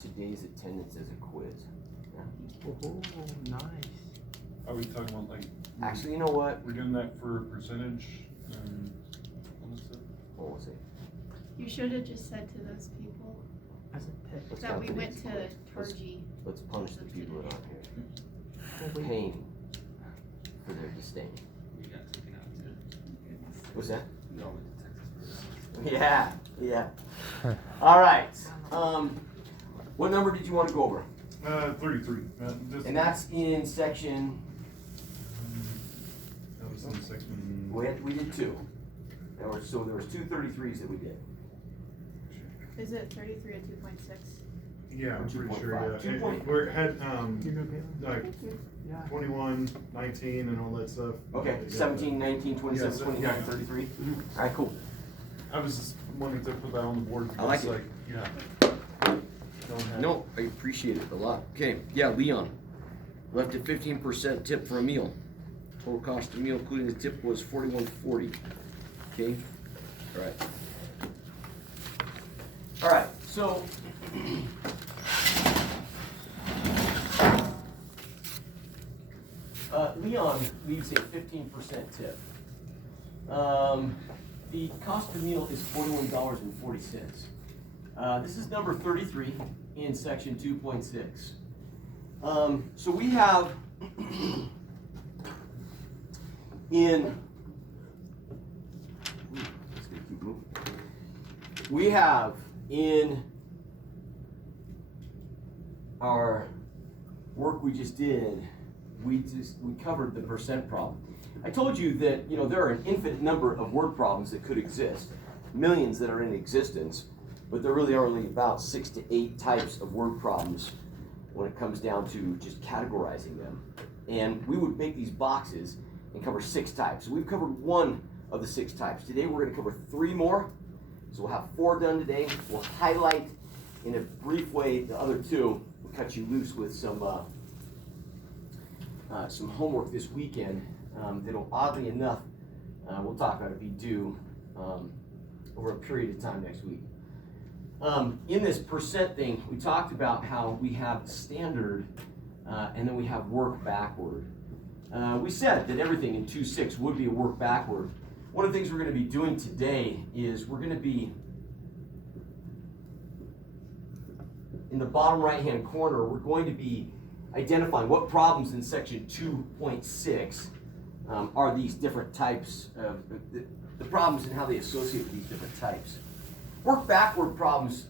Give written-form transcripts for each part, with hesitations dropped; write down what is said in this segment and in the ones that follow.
today's attendance as a quiz. Yeah. Oh, nice. Are we talking about like? Actually, you know what? We're doing that for percentage and all that stuff? What was it? You should have just said to those people As a tech. Let's that count we today's went to quiz. Targi. Let's punish the people that aren't here. Oh, wait. Paying for their disdain. We got taken out too. What's that? We all went to Texas for Yeah, yeah. All right. What number did you want to go over? 33. And that's in section. That was in section. We did two. There was 2 33s that we did. Is it 33 or 2.6? Yeah, I'm pretty 2.5. sure. Yeah, 2.5. we had You know, Galen? like Yeah. 21, 19, and all that stuff. Okay, Yeah. 17, 19, 27, Yeah, 29, yeah. 33. All right, cool. I was just wanting to put that on the board. I like because, it. yeah. Don't have No, I appreciate it a lot. Okay, yeah, Leon. Left a 15% tip for a meal. Total cost of the meal, including the tip, was $41.40. Okay, all right. All right, so Leon leaves a 15% tip. The cost of the meal is $41.40. This is number 33 in section 2.6. So we have in our work we just did, we covered the percent problem. I told you that there are an infinite number of word problems that could exist, millions that are in existence, but there really are only about 6 to 8 types of word problems when it comes down to just categorizing them. And we would make these boxes and cover 6 types. So we've covered 1 of the 6 types. Today we're going to cover 3 more. So we'll have 4 done today. We'll highlight in a brief way the other 2. We'll cut you loose with some homework this weekend that'll, oddly enough, we'll talk about it, be due over a period of time next week. In this percent thing, we talked about how we have standard and then we have work backward. We said that everything in 2.6 would be a work backward. One of the things we're going to be doing today is we're going to be in the bottom right hand corner, we're going to be identifying what problems in section 2.6 are these different types of the problems and how they associate with these different types. Work backward problems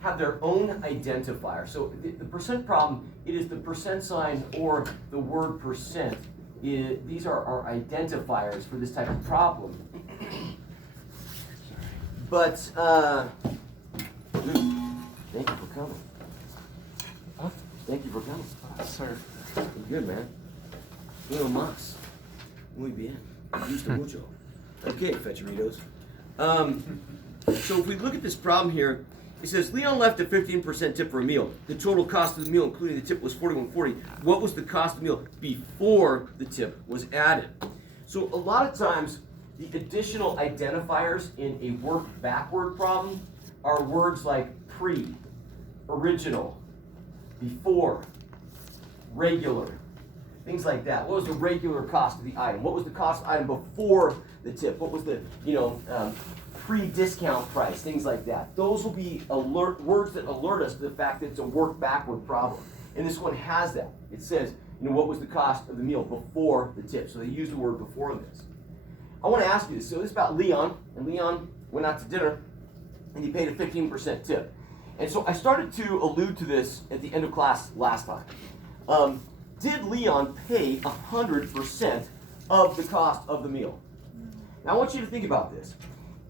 have their own identifier. So the percent problem, it is the percent sign or the word percent. These are our identifiers for this type of problem. But thank you for coming. Huh? Thank you for coming. Sir. You're good, man. Uno más. Muy bien. Gusto mucho. Okay, fecheritos. So if we look at this problem here, it says Leon left a 15% tip for a meal. The total cost of the meal, including the tip, was $41.40. What was the cost of the meal before the tip was added? So a lot of times, the additional identifiers in a work backward problem are words like pre, original, before, regular, things like that. What was the regular cost of the item? What was the cost of the item before the tip? What was the pre-discount price? Things like that. Those will be words that alert us to the fact that it's a work backward problem. And this one has that. It says, what was the cost of the meal before the tip? So they use the word before this. I want to ask you this. So this is about Leon, and Leon went out to dinner, and he paid a 15% tip. And so I started to allude to this at the end of class last time. Did Leon pay 100% of the cost of the meal? Now I want you to think about this.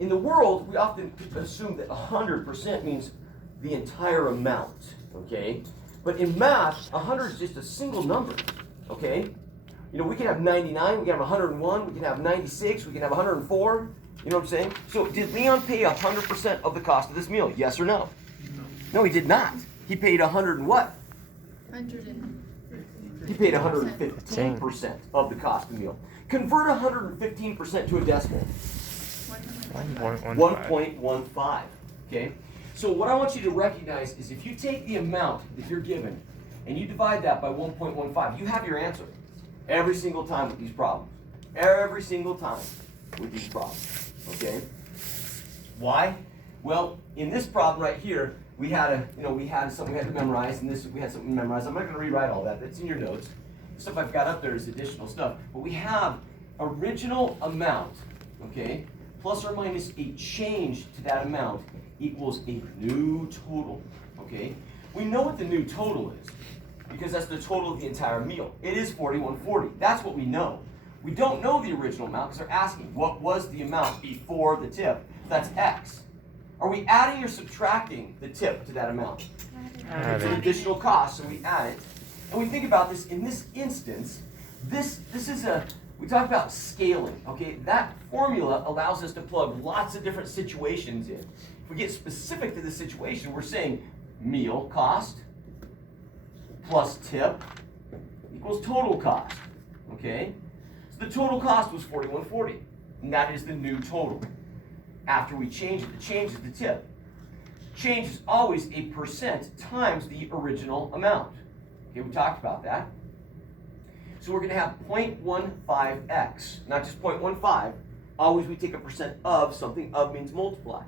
In the world, we often assume that 100% means the entire amount, okay? But in math, 100 is just a single number, okay? We can have 99, we can have 101, we can have 96, we can have 104, you know what I'm saying? So did Leon pay 100% of the cost of this meal, yes or no? No, he did not. He paid 100 and what? 150. He paid 115% of the cost of the meal. Convert 115% to a decimal. 1.15. 1.15. Okay? So what I want you to recognize is if you take the amount that you're given and you divide that by 1.15, you have your answer every single time with these problems. Every single time with these problems. Okay? Why? Well, in this problem right here, we had something we had to memorize, and we had something to memorize. I'm not going to rewrite all that. That's in your notes. The stuff I've got up there is additional stuff. But we have original amount, okay, plus or minus a change to that amount equals a new total, okay? We know what the new total is because that's the total of the entire meal. It is $41.40. That's what we know. We don't know the original amount because they're asking what was the amount before the tip. That's X. Are we adding or subtracting the tip to that amount? It's an additional cost, so we add it. And we think about this in this instance. This is we talk about scaling, okay? That formula allows us to plug lots of different situations in. If we get specific to the situation, we're saying meal cost plus tip equals total cost, okay? So the total cost was $41.40, and that is the new total. After we change it, the change is the tip. Change is always a percent times the original amount. Okay, we talked about that. So we're going to have 0.15x, not just 0.15. Always we take a percent of something. Of means multiply.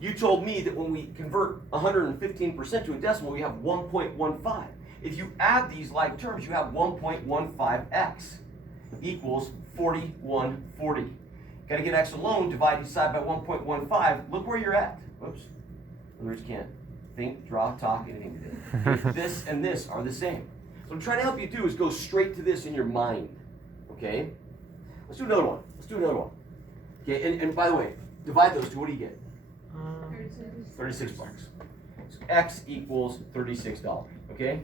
You told me that when we convert 115% to a decimal, we have 1.15. If you add these like terms, you have 1.15x equals 41.40. Got to get x alone, divide each side by 1.15. Look where you're at. Whoops. Others can't think, draw, talk, anything today. This and this are the same. So what I'm trying to help you do is go straight to this in your mind. Okay? Let's do another one. Okay, and by the way, divide those two, what do you get? 36 bucks. So x equals $36. Okay?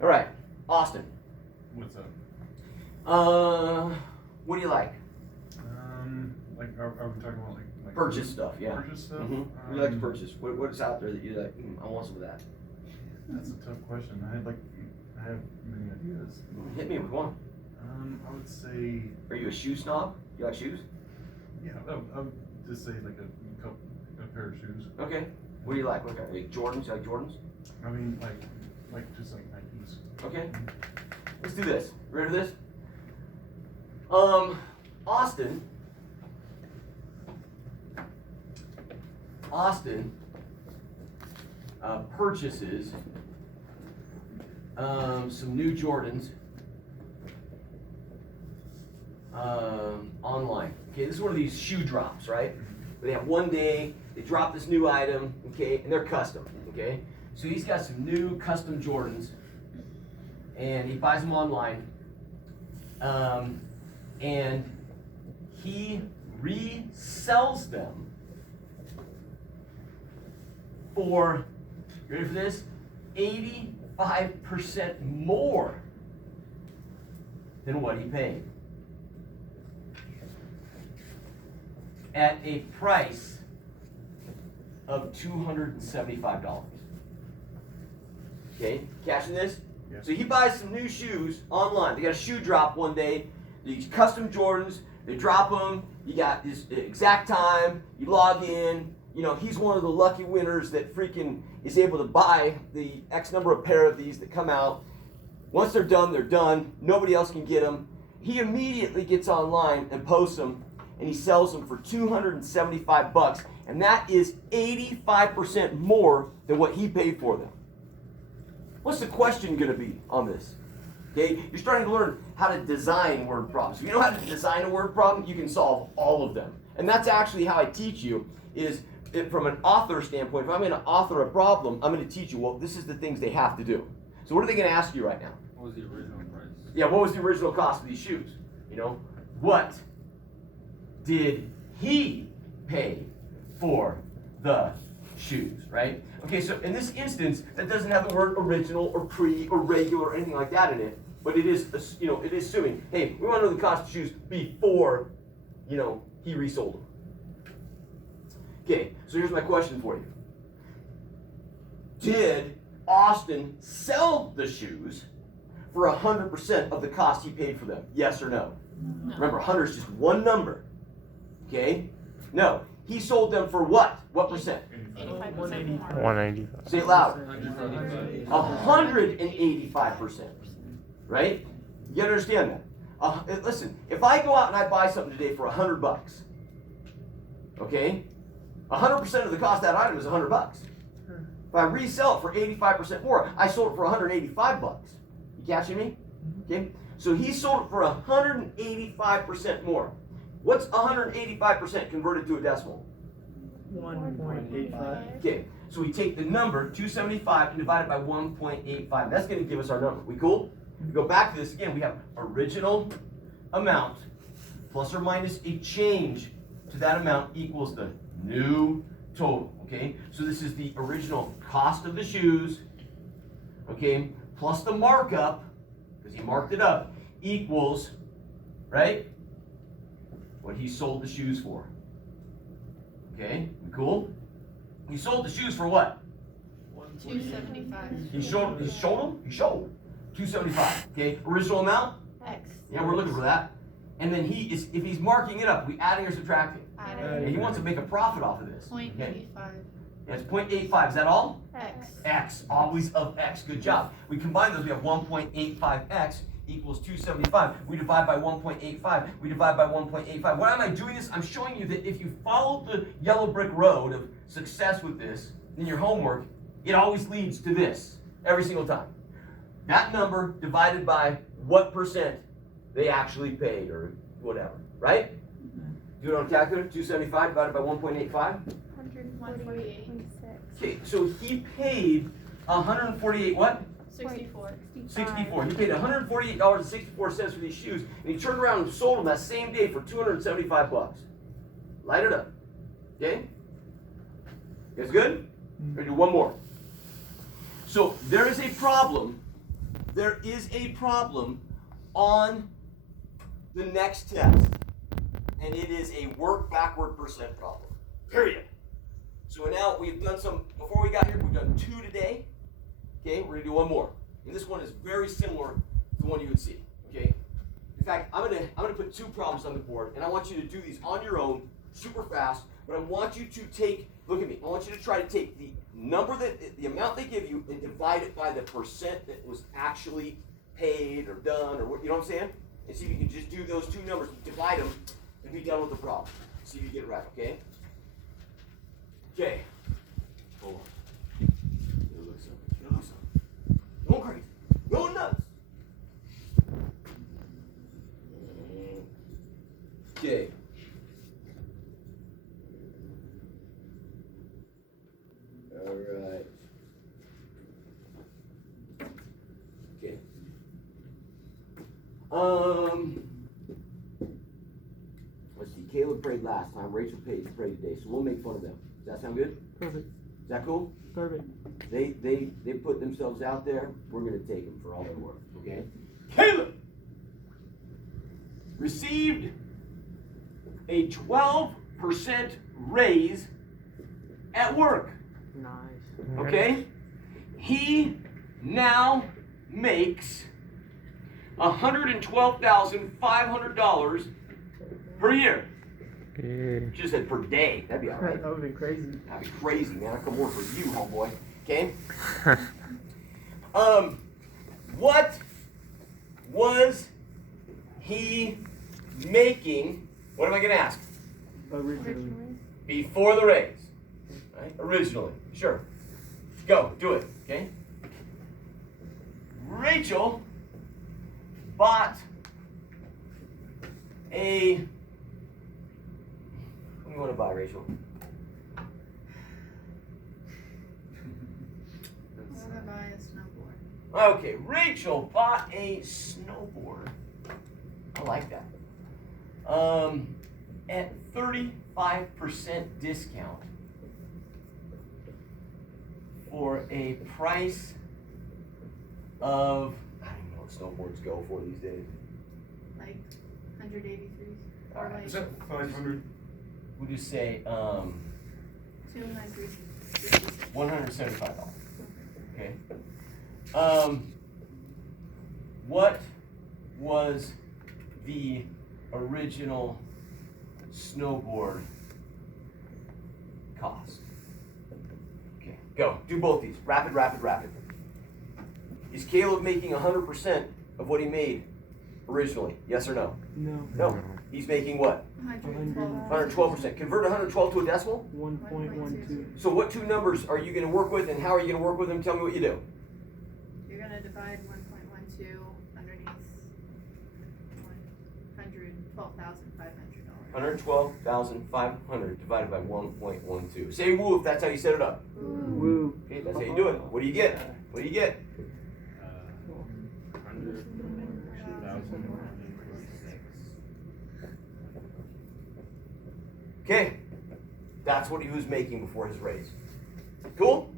All right, Austin. What's up? What do you like? Like, are we talking about like Purchase stuff, yeah. Purchase stuff? What do you like to purchase? What is out there that you like? I want some of that. That's a tough question. I have many ideas. Hit me with one. I would say. Are you a shoe snob? You like shoes? Yeah, I would just say like a pair of shoes. Okay. What do you like? Okay. Like Jordans? You like Jordans? I mean, like just like Nikes. Okay. Let's do this. Ready for this? Austin purchases some new Jordans online. Okay, this is one of these shoe drops, right? They have one day, they drop this new item, okay, and they're custom, okay? So he's got some new custom Jordans, and he buys them online, and he resells them for, you ready for this? 85% more than what he paid. At a price of $275. Okay, catching this? Yes. So he buys some new shoes online. They got a shoe drop one day. These custom Jordans, they drop them. You got this exact time. You log in. You know, he's one of the lucky winners that freaking is able to buy the X number of pair of these that come out. Once they're done, they're done. Nobody else can get them. He immediately gets online and posts them, and he sells them for $275, and that is 85% more than what he paid for them. What's the question going to be on this? Okay, you're starting to learn how to design word problems. If you know how to design a word problem, you can solve all of them. And that's actually how I teach you, is from an author standpoint. If I'm going to author a problem, I'm going to teach you, well, this is the things they have to do. So what are they going to ask you right now? What was the original price? Yeah, what was the original cost of these shoes? You know, what did he pay for the shoes, right? Okay, so in this instance, that doesn't have the word original or pre or regular or anything like that in it, but it is, you know, it is assuming, hey, we want to know the cost of shoes before, you know, he resold them. Okay, so here's my question for you. Did Austin sell the shoes for 100% of the cost he paid for them? Yes or no? No. Remember, 100 is just one number. Okay? No. He sold them for what? What percent? 85% 185. more. 185. Say it loud. 185. 185%. Right? You understand that? Listen, if I go out and I buy something today for $100, okay? 100% of the cost of that item is $100. If I resell it for 85% more, I sold it for $185. You catching me? Okay? So he sold it for 185% more. What's 185% converted to a decimal? 1.85. Okay, so we take the number 275 and divide it by 1.85. That's going to give us our number. We cool? We go back to this again. We have original amount plus or minus a change to that amount equals the new total. Okay, so this is the original cost of the shoes. Okay, plus the markup because he marked it up equals, right, what he sold the shoes for. Okay, we cool? He sold the shoes for what? 275. He showed them? 275. Okay, original amount? X. Yeah, we're looking for that. And then if he's marking it up, we adding or subtracting? Added. And he wants to make a profit off of this. 0.85. Yeah, it's 0.85. Is that all? X. X, always of X. Good job. We combine those, we have 1.85X equals 275. We divide by 1.85. We divide by 1.85. Why am I doing this? I'm showing you that if you follow the yellow brick road of success with this in your homework, it always leads to this every single time. That number divided by what percent they actually paid or whatever, right? Do it on a calculator. 275 divided by 1.85. 148. Okay, so he paid 148 what? 64. 64. He paid $148.64 for these shoes, and he turned around and sold them that same day for $275. Light it up. Okay? You guys good? We're gonna do one more. So there is a problem. There is a problem on the next test, and it is a work backward percent problem. Period. So now we've done some, before we got here, we've done 2 today. Okay, we're gonna do one more. And this one is very similar to the one you would see. Okay? In fact, I'm gonna put 2 problems on the board, and I want you to do these on your own, super fast, but I want you to take, look at me, I want you to try to take the number the amount they give you and divide it by the percent that was actually paid or done or what, you know what I'm saying? And see if you can just do those 2 numbers, divide them, and be done with the problem. See if you get it right, okay? Okay. Hold on. It'll look something. It'll look something. Going crazy. Going nuts. Okay. All right. Okay. Let's see. Caleb prayed last time. Rachel prayed today, so we'll make fun of them. Does that sound good? Perfect. Is that cool? Perfect. They put themselves out there. We're going to take them for all they're worth. Okay. Caleb received a 12% raise at work. Nice. Okay? He now makes $112,500 per year. Good. Just said per day. That'd be all right. That would be crazy. That'd be crazy, man. I come work for you, homeboy. Okay? What was he making? What am I going to ask? Originally. Before the raise. Right? Originally. Sure. Go. Do it. Okay? Rachel bought a... What do you want to buy, Rachel? I'm gonna buy a snowboard. Okay, Rachel bought a snowboard. I like that. At 35% discount for a price of, I don't know what snowboards go for these days. Like 183. All right. Is that 500? We'll just say 256. $175. Okay. What was the original snowboard cost. Okay, go. Do both these. Rapid, rapid, rapid. Is Caleb making 100% of what he made originally? Yes or no? No. No. He's making what? 112. 112%. Convert 112 to a decimal? 1.12. So what two numbers are you going to work with, and how are you going to work with them? Tell me what you do. You're gonna divide 1.12 underneath $112,500 divided by 1.12. Say woo if that's how you set it up. Woo. Okay, that's how you do it. What do you get? What do you get? 100,046. Okay, that's what he was making before his raise. Cool?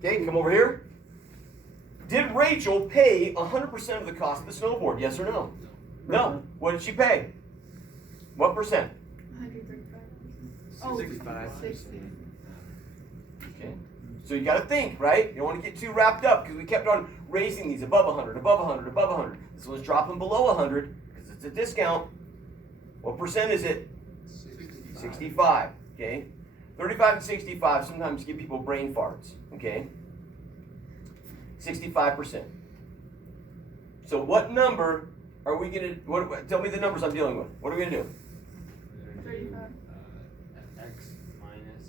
Okay, come over here. Did Rachel pay 100% of the cost of the snowboard? Yes or no? No. What did she pay? What percent? 135. Oh, 65. 60. Okay. So you got to think, right? You don't want to get too wrapped up because we kept on raising these above 100, above 100, above 100. This one's dropping below 100 because it's a discount. What percent is it? 65. Okay. 35 and 65 sometimes give people brain farts. Okay. 65%. So what number are we going to, tell me the numbers I'm dealing with. What are we going to do? 35. X minus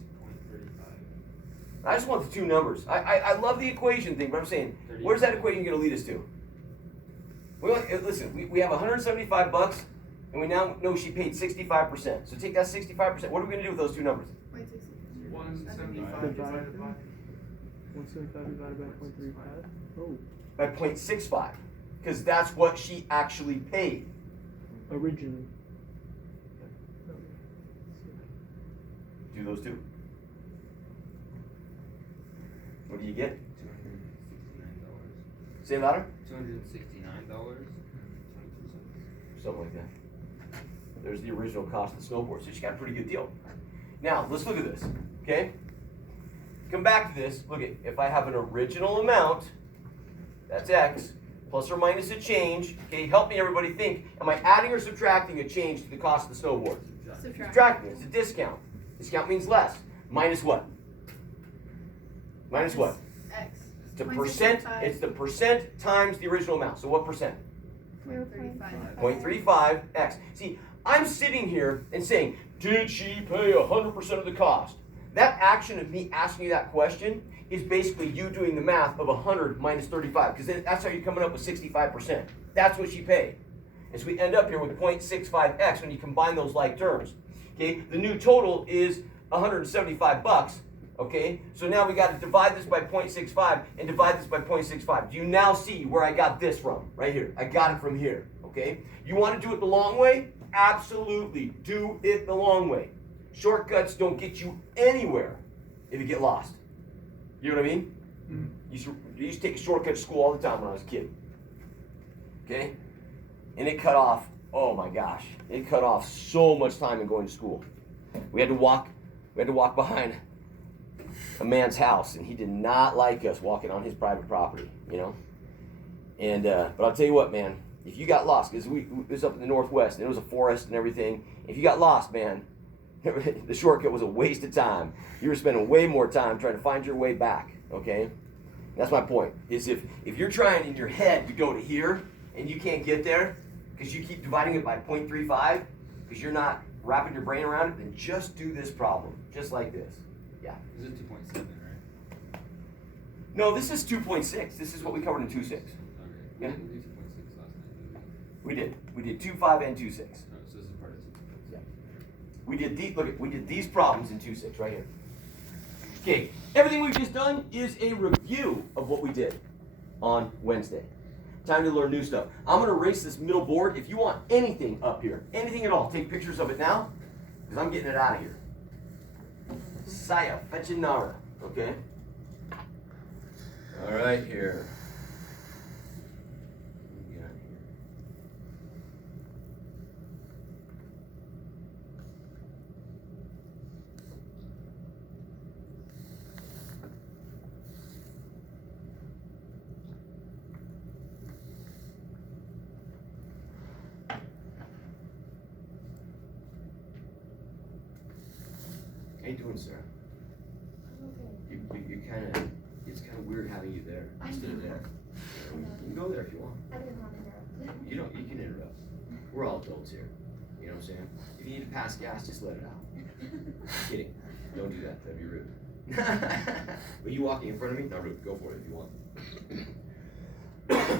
0.35. I just want the two numbers. I love the equation thing, but I'm saying, where's that equation going to lead us to? Listen, we have 175 bucks, and we now know she paid 65%. So take that 65%. What are we going to do with those two numbers? 0.60. 175 divided by. 175 divided by 0.35. Oh, By 0.65. Because that's what she actually paid. originally. Do those two. What do you get? $269. Say it louder. $269.22. Something like that. There's the original cost of the snowboard. So she got a pretty good deal. Now, let's look at this. Okay? Come back to this. Look at, if I have an original amount, that's X, plus or minus a change. Okay, help me everybody think. Am I adding or subtracting a change to the cost of the snowboard? Subtract. Subtracting. It's a discount. Discount means less. Minus what? Minus what? X. It's the percent. It's the percent times the original amount. So what percent? 0.35. 0.35 X. See, I'm sitting here and saying, did she pay 100% of the cost? That action of me asking you that question is basically you doing the math of 100 minus 35, because that's how you're coming up with 65%. That's what she paid. And so we end up here with 0.65X when you combine those like terms. Okay, the new total is 175 bucks. Okay, so now we got to divide this by 0.65 and divide this by 0.65. Do you now see where I got this from? Right here. I got it from here. Okay, you want to do it the long way? Absolutely, do it the long way. Shortcuts don't get you anywhere if you get lost. You know what I mean? Mm-hmm. You used to take a shortcut to school all the time when I was a kid. Okay? And it cut off, oh my gosh, it cut off so much time in going to school. We had to walk behind a man's house, and he did not like us walking on his private property, you know? And, but I'll tell you what, man, if you got lost, because it was up in the Northwest, and it was a forest and everything, if you got lost, man, the shortcut was a waste of time. You were spending way more time trying to find your way back, okay? That's my point, is if you're trying in your head to go to here, and you can't get there, because you keep dividing it by 0.35, because you're not wrapping your brain around it, then just do this problem, just like this. Yeah. Is it 2.7, right? No, this is 2.6. This is what we covered in 2.6. Okay. Yeah. We didn't do 2.6 last night. We did. We did 2.5 and 2.6. Oh, so this is part of 2.6. Yeah. We did these. Look, we did these problems in 2.6 right here. Okay. Everything we've just done is a review of what we did on Wednesday. Time to learn new stuff. I'm going to erase this middle board. If you want anything up here, anything at all, take pictures of it now, because I'm getting it out of here. Saya Fechinara. Okay? All right, here. What we got here? How you doing, Sarah? Instead of there. You can go there if you want. I didn't want to interrupt. You can interrupt. We're all adults here. You know what I'm saying? If you need to pass gas, just let it out. Kidding. Don't do that. That'd be rude. But you walking in front of me? Not rude. Go for it if you want.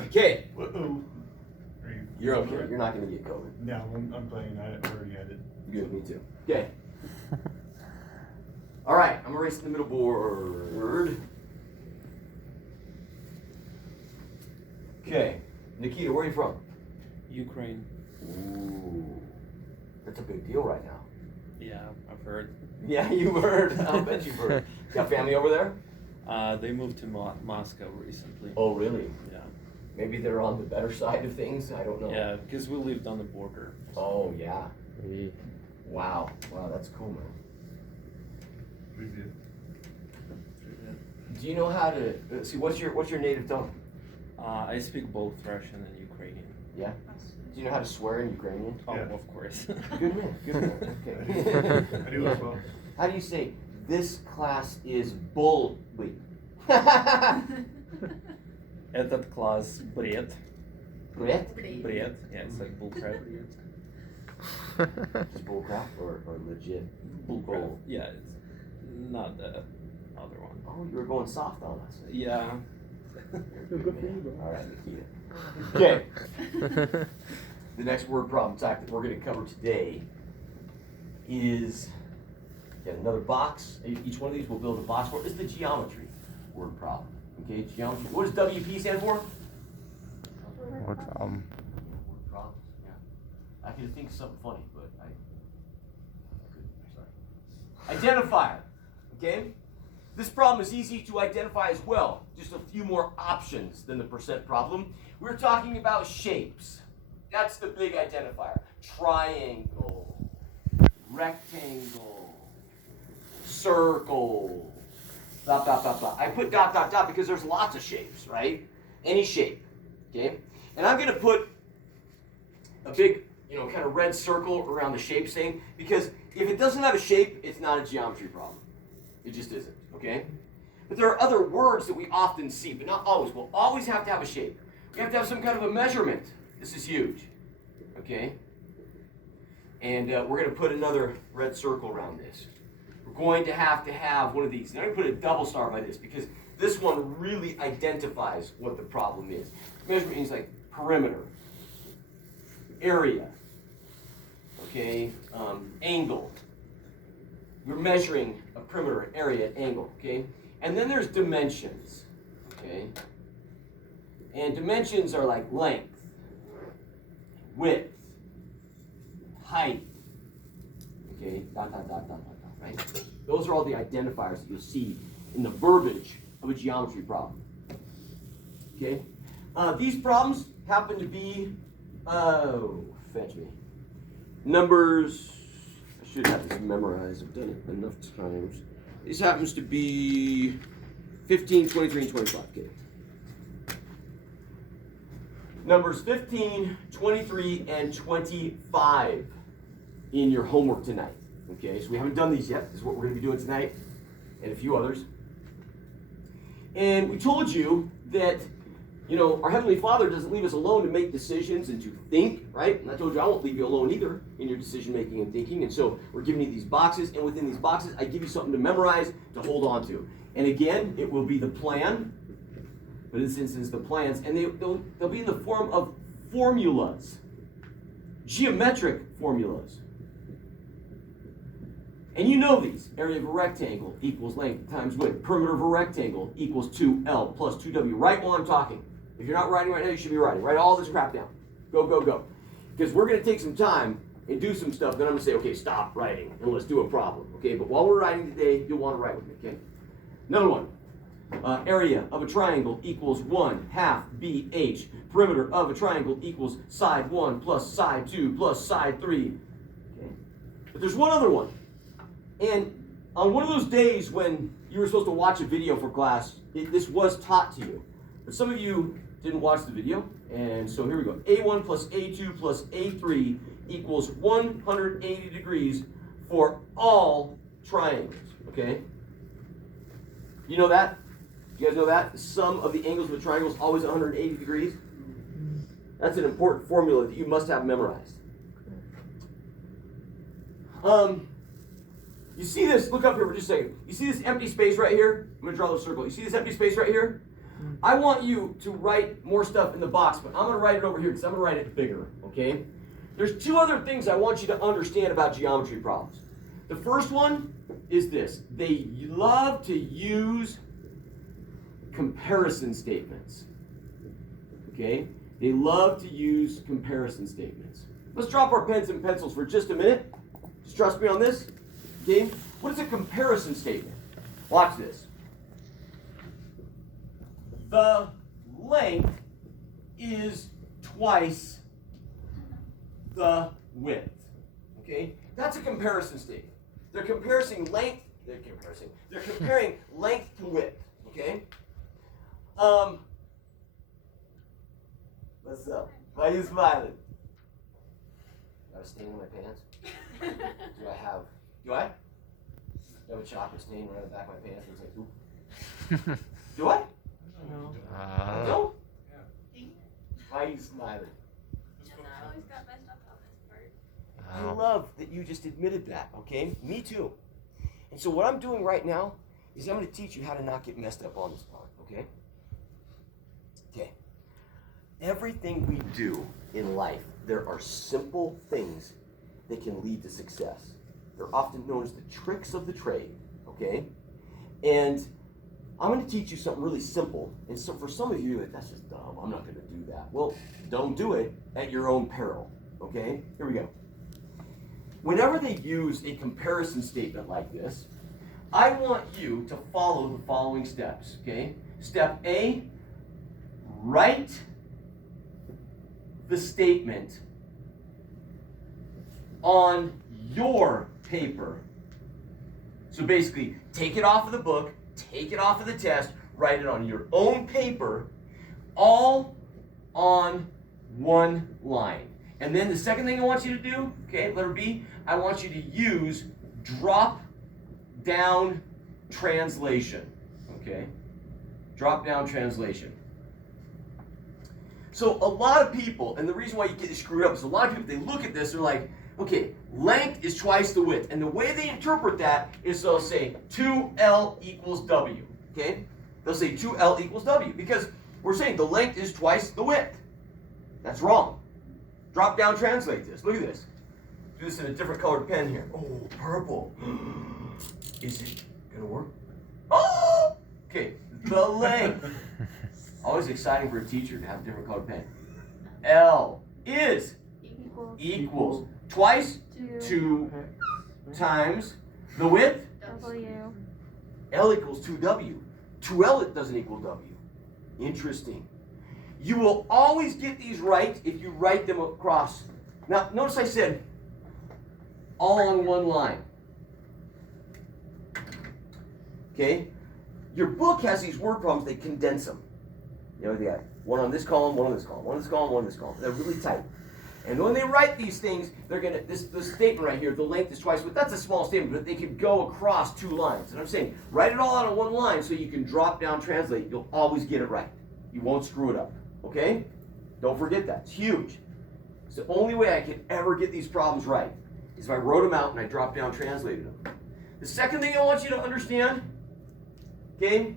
Okay. Whoa. Are you? You're okay. You're not going to get COVID. No, I'm playing. I already had it. Good. Me too. Okay. All right. I'm erasing the middle board. Okay. Nikita, where are you from? Ukraine. Ooh. That's a big deal right now. Yeah, I've heard. Yeah, you've heard. I'll bet you've heard. Got family over there? They moved to Moscow recently. Oh, really? Yeah. Maybe they're on the better side of things. I don't know. Yeah, because we lived on the border. Oh, yeah. Wow. Wow, that's cool, man. We did. Do you know how to see? What's your native tongue? I speak both Russian and Ukrainian. Yeah. Do you know how to swear in Ukrainian? Oh, Yeah. of course. Good man. Good man. Okay. I do as well. How do you say this class is bull? Wait. Этот класс бред. Brett? Бред. Yeah, it's like bullcrap. Just bull crap or legit? Bullcrap. Yeah, it's not the other one. Oh, you were going soft on us. Yeah. You're a good man. All right, Nikita. Okay. The next word problem type that we're going to cover today is another box. Each one of these we'll build a box for. It's the geometry word problem. Okay, geometry. What does WP stand for? Word Word problems. Yeah. I could think of something funny, but I couldn't. Sorry. Identifier. Okay. This problem is easy to identify as well. Just a few more options than the percent problem. We're talking about shapes. That's the big identifier. Triangle, rectangle, circle, dot, dot, dot, dot. I put dot, dot, dot because there's lots of shapes, right? Any shape, okay? And I'm going to put a big, kind of red circle around the shape thing because if it doesn't have a shape, it's not a geometry problem. It just isn't, okay? But there are other words that we often see, but not always. We'll always have to have a shape. We have to have some kind of a measurement. This is huge, okay? And we're going to put another red circle around this. We're going to have one of these. Now I'm going to put a double star by this because this one really identifies what the problem is. Measurement means like perimeter, area, okay, angle. We're measuring a perimeter, area, angle, okay? And then there's dimensions, okay? And dimensions are like length, width, height, okay? Dot, dot, dot, dot, dot, dot, right? Those are all the identifiers that you'll see in the verbiage of a geometry problem, okay? These problems happen to be, fetch me, numbers. I should have this memorized. I've done it enough times. This happens to be 15, 23, and 25. Okay. Numbers 15, 23, and 25 in your homework tonight. Okay, so we haven't done these yet. This is what we're going to be doing tonight and a few others. And we told you that, our Heavenly Father doesn't leave us alone to make decisions and to think, right? And I told you I won't leave you alone either in your decision making and thinking. And so we're giving you these boxes, and within these boxes, I give you something to memorize, to hold on to. And again, it will be the plan, but in this instance, the plans, and they'll be in the form of formulas, geometric formulas. And you know these. Area of a rectangle equals length times width. Perimeter of a rectangle equals 2L plus 2W. Write while I'm talking. If you're not writing right now, you should be writing. Write all this crap down. Go, go, go. Because we're going to take some time and do some stuff. Then I'm going to say, okay, stop writing and let's do a problem. Okay, but while we're writing today, you'll want to write with me, okay? Another one. Area of a triangle equals 1/2 BH. Perimeter of a triangle equals side 1 plus side 2 plus side 3. Okay? But there's one other one. And on one of those days when you were supposed to watch a video for class, this was taught to you. But some of you didn't watch the video, and so here we go. A1 plus A2 plus A3 equals 180 degrees for all triangles, okay? You know that? You guys know that? The sum of the angles of a triangle is always 180 degrees. That's an important formula that you must have memorized. You see this, look up here for just a second. You see this empty space right here? I'm going to draw a little circle. You see this empty space right here? I want you to write more stuff in the box, but I'm going to write it over here because I'm going to write it bigger, okay? There's two other things I want you to understand about geometry problems. The first one is this. They love to use comparison statements, okay? They love to use comparison statements. Let's drop our pens and pencils for just a minute. Just trust me on this. Okay? What is a comparison statement? Watch this. The length is twice the width. Okay? That's a comparison statement. They're comparing length. They're comparing length to width. Okay? What's up? Why are you smiling? Got a stain on my pants? Do I have a chocolate stain right on the back of my pants? It's like, ooh. Do I? No. I don't? Why are you smiling? I always got messed up on this part. I love that you just admitted that, okay? Me too. And so what I'm doing right now is I'm going to teach you how to not get messed up on this part, okay? Okay. Everything we do in life, there are simple things that can lead to success. They're often known as the tricks of the trade, okay? And I'm going to teach you something really simple. And so for some of you, that's just dumb. I'm not going to do that. Well, don't do it at your own peril, okay? Here we go. Whenever they use a comparison statement like this, I want you to follow the following steps, okay? Step A, write the statement on your paper. So basically, take it off of the book, take it off of the test, write it on your own paper, all on one line. And then the second thing I want you to do, okay, letter B, I want you to use drop down translation, okay? Drop down translation. So a lot of people, and the reason why you get screwed up is a lot of people, they look at this, they're like, okay, length is twice the width. And the way they interpret that is they'll say 2L equals W, okay? They'll say 2L equals W because we're saying the length is twice the width. That's wrong. Drop down translate this. Look at this. Do this in a different colored pen here. Oh, purple. Is it gonna work? Oh! Okay, the length. Always exciting for a teacher to have a different colored pen. L is equals twice 2 times the width. W. L equals 2W. 2L it doesn't equal W. Interesting. You will always get these right if you write them across. Now, notice I said all on one line. Okay? Your book has these word problems, they condense them. You know, they got one on this column, one on this column, one on this column, one on this column. They're really tight. And when they write these things, they're gonna, this statement right here, the length is twice, but that's a small statement, but they could go across 2 lines. And I'm saying, write it all out on one line so you can drop down, translate. You'll always get it right. You won't screw it up, okay? Don't forget that, it's huge. It's the only way I can ever get these problems right, is if I wrote them out and I dropped down, translated them. The second thing I want you to understand, okay,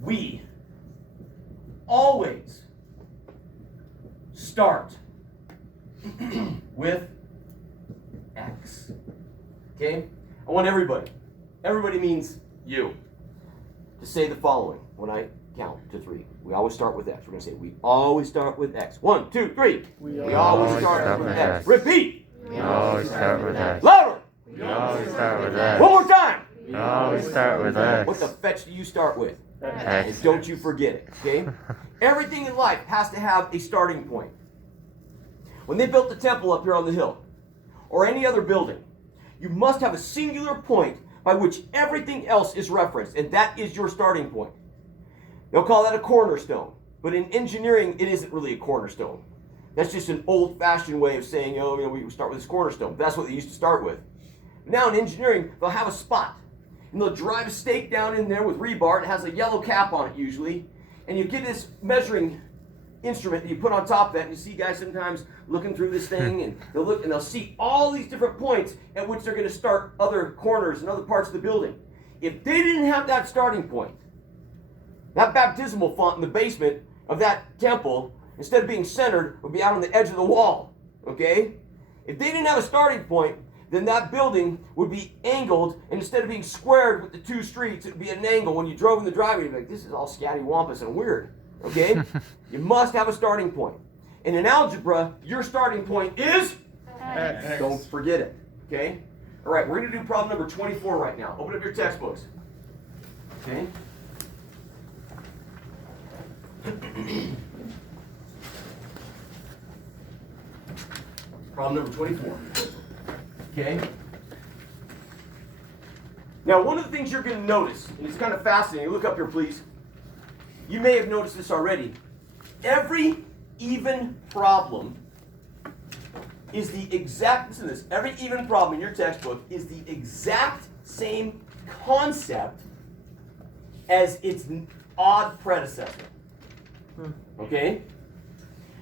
we always start with X. Okay? I want everybody means you, to say the following when I count to 3. We always start with X. We're going to say we always start with X. 1, 2, 3. We always start with X. Repeat. We always start with X. Louder. We always start with X. One more time. We always start with X. What the fetch do you start with? X. And don't you forget it, okay? Everything in life has to have a starting point. When they built the temple up here on the hill, or any other building, you must have a singular point by which everything else is referenced, and that is your starting point. They'll call that a cornerstone, but in engineering, it isn't really a cornerstone. That's just an old-fashioned way of saying, oh, you know, we start with this cornerstone. That's what they used to start with. Now in engineering, they'll have a spot. and they'll drive a stake down in there with rebar. It has a yellow cap on it usually, and you get this measuring instrument that you put on top of that, and you see guys sometimes looking through this thing, and they'll look and they'll see all these different points at which they're going to start other corners and other parts of the building. If they didn't have that starting point, that baptismal font in the basement of that temple, instead of being centered, would be out on the edge of the wall. Okay? If they didn't have a starting point, then that building would be angled, and instead of being squared with the two streets, it would be at an angle. When you drove in the driveway, you'd be like, this is all scattywampus and weird. Okay? You must have a starting point. And in algebra, your starting point is? X. Don't forget it. Okay? All right, we're going to do problem number 24 right now. Open up your textbooks. Okay? Problem number 24. Okay? Now, one of the things you're going to notice, and it's kind of fascinating, look up here, please. You may have noticed this already. Every even problem is the exact, listen to this, every even problem in your textbook is the exact same concept as its odd predecessor. Okay?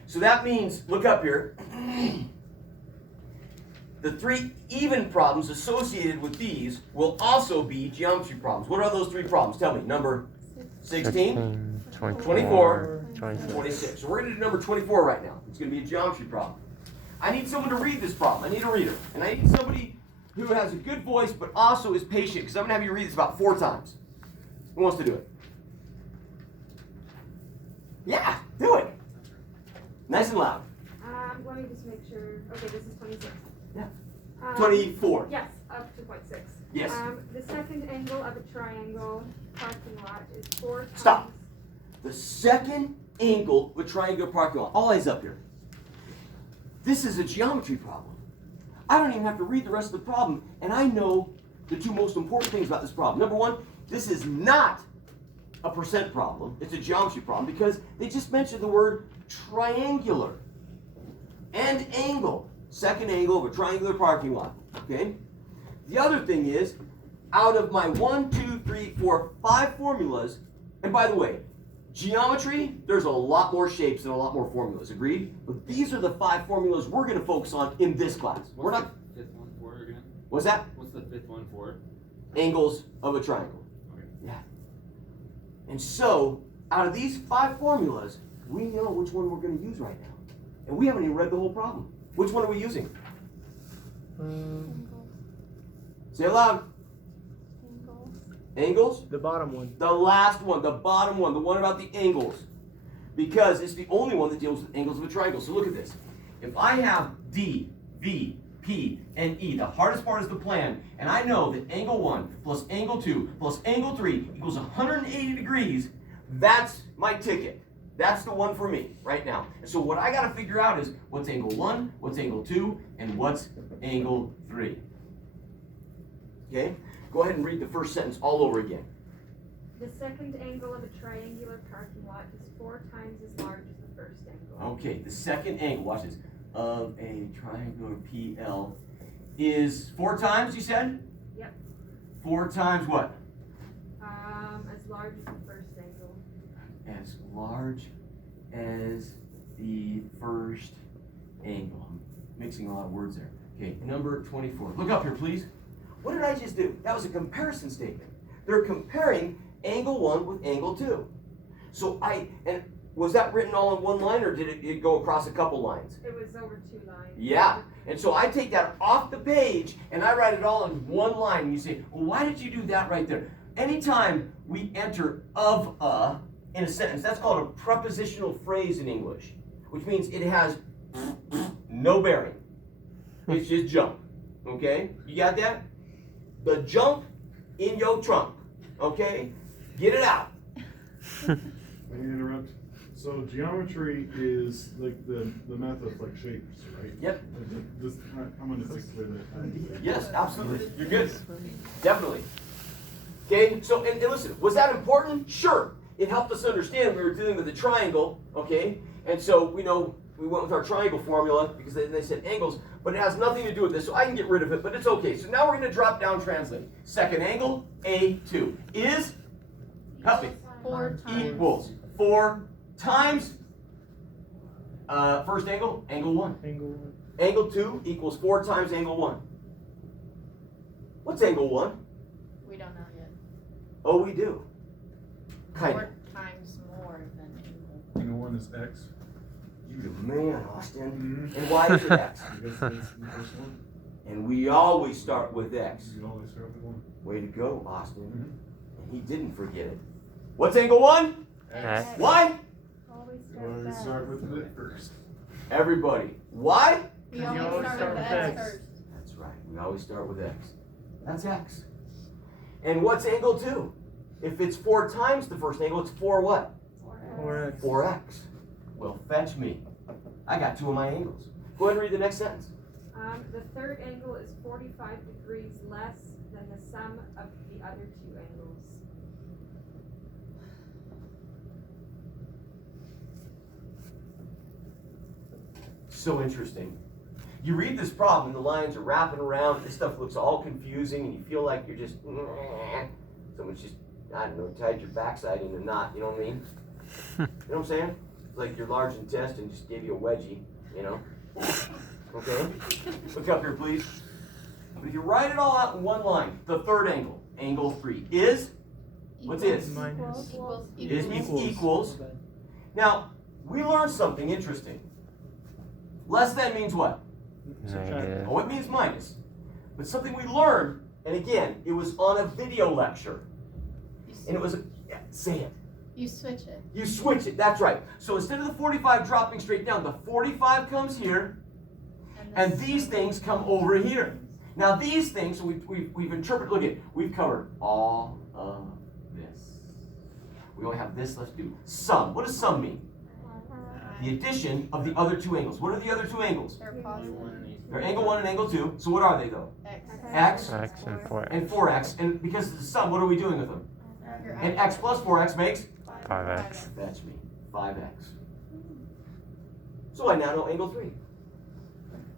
So that means, look up here, the three even problems associated with these will also be geometry problems. What are those three problems? Tell me. Number 16, 24, 26. So we're going to do number 24 right now. It's going to be a geometry problem. I need someone to read this problem. I need a reader. And I need somebody who has a good voice but also is patient, because I'm going to have you read this about 4 times. Who wants to do it? Yeah, do it. Nice and loud. Let me just make sure. Okay, this is 26. Yeah. 24. Yes, up to 0.6. Yes. The second angle of a triangle parking lot is 4 times. Stop. The second angle of a triangular parking lot. All eyes up here. This is a geometry problem. I don't even have to read the rest of the problem, and I know the 2 most important things about this problem. Number 1, this is not a percent problem. It's a geometry problem because they just mentioned the word triangular and angle. Second angle of a triangular parking lot. Okay? The other thing is, out of my 1, 2, 3, 4, 5 formulas, and by the way, geometry, there's a lot more shapes and a lot more formulas, agreed? But these are the 5 formulas we're going to focus on in this class. We're not. Fifth one for again? What's that? What's the fifth one for? Angles of a triangle. Okay. Yeah. And so, out of these 5 formulas, we know which one we're going to use right now. And we haven't even read the whole problem. Which one are we using? Say it loud. Angles? The bottom one. The last one, the bottom one, the one about the angles. Because it's the only one that deals with angles of a triangle. So look at this. If I have D, V, P, and E, the hardest part is the plan, and I know that angle 1 plus angle 2 plus angle 3 equals 180 degrees, that's my ticket. That's the one for me right now. And so what I got to figure out is what's angle 1, what's angle 2, and what's angle 3. Okay? Go ahead and read the first sentence all over again. The second angle of a triangular parking lot is 4 times as large as the first angle. Okay, the second angle, watch this, of a triangular PL is 4 times, you said? Yep. 4 times what? As large as the first angle. As large as the first angle. I'm mixing a lot of words there. Okay, number 24. Look up here, please. What did I just do? That was a comparison statement. They're comparing angle 1 with angle 2. So and was that written all in one line, or did it go across a couple lines? It was over 2 lines. Yeah. And so I take that off the page and I write it all in one line. And you say, well, why did you do that right there? Anytime we enter of a in a sentence, that's called a prepositional phrase in English, which means it has no bearing. It's just junk. Okay? You got that? The junk in your trunk. Okay? Get it out. May I interrupt? So geometry is like the math of like shapes, right? Yep. I'm gonna stick with it. Yes, absolutely. You're good. Definitely. Okay, so, and listen, was that important? Sure. It helped us understand we were dealing with a triangle, okay? And so we know we went with our triangle formula because they said angles, but it has nothing to do with this, so I can get rid of it, but it's okay. So now we're going to drop down translate. Second angle, A2, is, help me, 4 times. equals 4 times, first angle, angle 1. Angle 1. Angle 2 equals 4 times angle 1. What's angle 1? We don't know yet. Oh, we do. Kind of. 4 times more than angle. Angle 1 is X. You the man, Austin. Mhm. And why is it X? Because that's the first one. And we always start with X. You always start with 1. Way to go, Austin. Mhm. And he didn't forget it. What's angle 1? X. Why? Always You start with always X. start with it first. Everybody. Why? We You always always start start with with X X. first. That's right. We always start with X. That's X. And what's angle 2? If it's 4 times the first angle, it's 4 what? 4x. 4x. Well, fetch me. I got 2 of my angles. Go ahead and read the next sentence. The third angle is 45 degrees less than the sum of the other 2 angles. So interesting. You read this problem, the lines are wrapping around, this stuff looks all confusing, and you feel like you're just, someone's just, I don't know, tied your backside in a knot, you know what I mean? You know what I'm saying? It's like your large intestine just gave you a wedgie, you know? Okay? Look up here, please. But if you write it all out in one line, the third angle, angle 3, is, what's is? Minus. Equals. Is means Equals. equals. Now, we learned something interesting. Less than means what? Negative. Oh, it means minus. But something we learned, and again, it was on a video lecture. And it was, yeah, say it. You switch it. You switch it, that's right. So instead of the 45 dropping straight down, the 45 comes here, and these things come over here. Now these things, so we've interpreted, look at, we've covered all of this. We only have this left to do. Sum, what does sum mean? The addition of the other 2 angles. What are the other 2 angles? They're positive. They're angle 1 and angle 2. So what are they though? X. X X and 4. and 4x. And because it's a sum, what are we doing with them? Your And x plus 4x makes, 5x. fetch me, 5x. So I now know angle 3.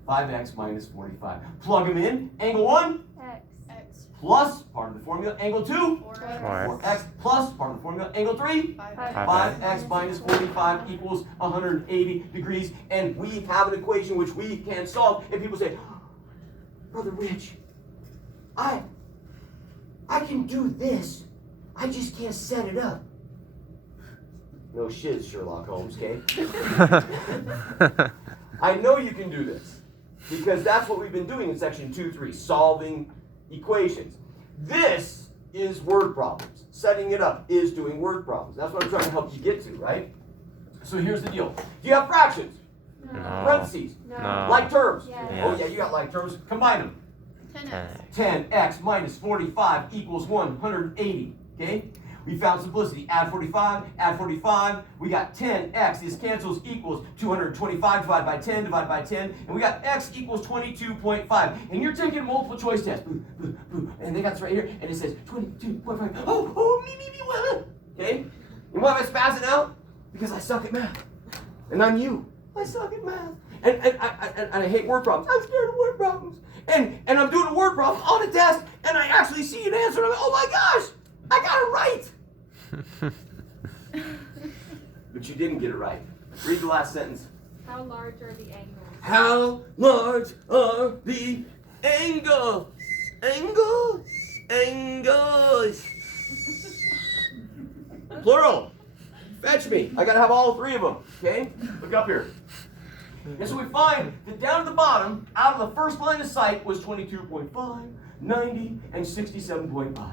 5x minus 45. Plug them in. Angle 1 X. X. plus, part of the formula, angle 2, 4. 4x plus, part of the formula, angle 3, 5x minus 45 equals 180 degrees. And we have an equation which we can solve. And people say, Brother Rich, I can do this. I just can't set it up. No shiz, Sherlock Holmes, okay? I know you can do this because that's what we've been doing in section 2-3, solving equations. This is word problems. Setting it up is doing word problems. That's what I'm trying to help you get to, right? So here's the deal. Do you have fractions? No. Parentheses? No. Like terms? Yes. Oh yeah, you got like terms. Combine them. 10x. 10x minus 45 equals 180, okay? We found simplicity. Add 45, add 45. We got 10x. This cancels equals 225 divided by 10 divided by 10. And we got x equals 22.5. And you're taking a multiple choice test. Boo, boo, boo. And they got this right here. And it says 22.5. Oh, me, well. Okay? You know why am I spazzing out? Because I suck at math. And I'm you. I suck at math. And I hate word problems. I'm scared of word problems. And I'm doing a word problem on a test. And I actually see an answer. And I'm like, oh my gosh. I got it right. But you didn't get it right. Read the last sentence. How large are the angles? How large are the angles? Angles. Plural. Fetch me. I gotta have all 3 of them. Okay? Look up here. And so we find that down at the bottom, out of the first line of sight was 22.5, 90, and 67.5.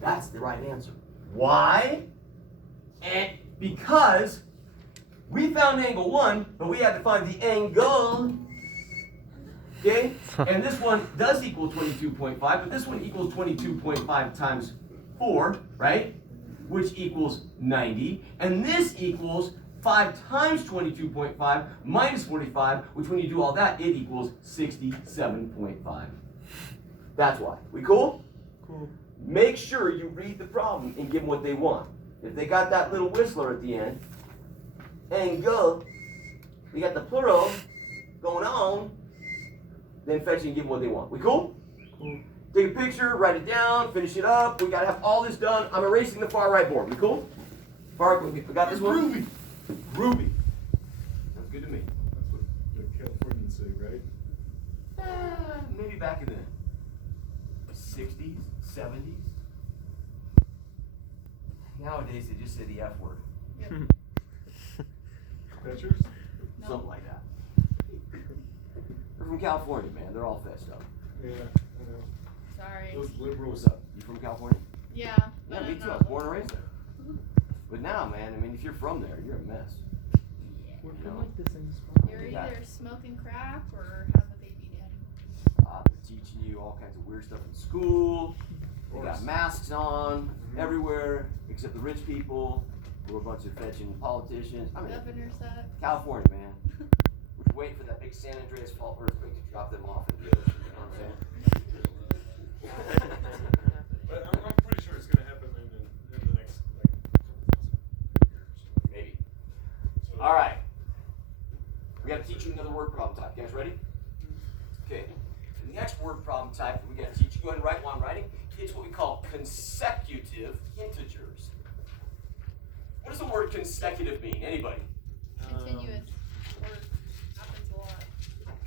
That's the right answer. Why? And because we found angle 1, but we had to find the angle. Okay? And this one does equal 22.5, but this one equals 22.5 times 4, right? Which equals 90. And this equals 5 times 22.5 minus 45, which when you do all that, it equals 67.5. That's why. We cool? Cool. Make sure you read the problem and give them what they want. If they got that little whistler at the end, angle, we got the plural going on, then fetch and give them what they want. We cool? Cool. Take a picture, write it down, finish it up. We gotta have all this done. I'm erasing the far right board. We cool? Far right, we got this one? Ruby. Ruby. Sounds good to me. That's what the Californians say, right? Maybe back in the 60s, 70s. Nowadays they just say the F word. Fetchers? No. Something like that. They're from California, man. They're all fetched up. Yeah, I know. Sorry. Those liberals. What's up? You from California? Yeah. Yeah, but me I'm too. I not was born and raised there. But now, man, I mean, if you're from there, you're a mess. We're You know? like the same spot. You're Yeah. either smoking crack or have a baby daddy. They're teaching you all kinds of weird stuff in school. They got masks on everywhere except the rich people who are a bunch of fetching politicians. I mean, Governor sucks. California, man. We're waiting for that big San Andreas fault earthquake to drop them off in the ocean. You know what I'm saying? But I'm pretty sure it's gonna happen in the next years. Maybe. So, All right. We got to teach you another word problem type. You guys ready? Okay. The next word problem type that we got to teach you, go ahead and write while I'm writing. It's what we call consecutive integers. What does the word consecutive mean? Anybody? Continuous. Or happens a lot.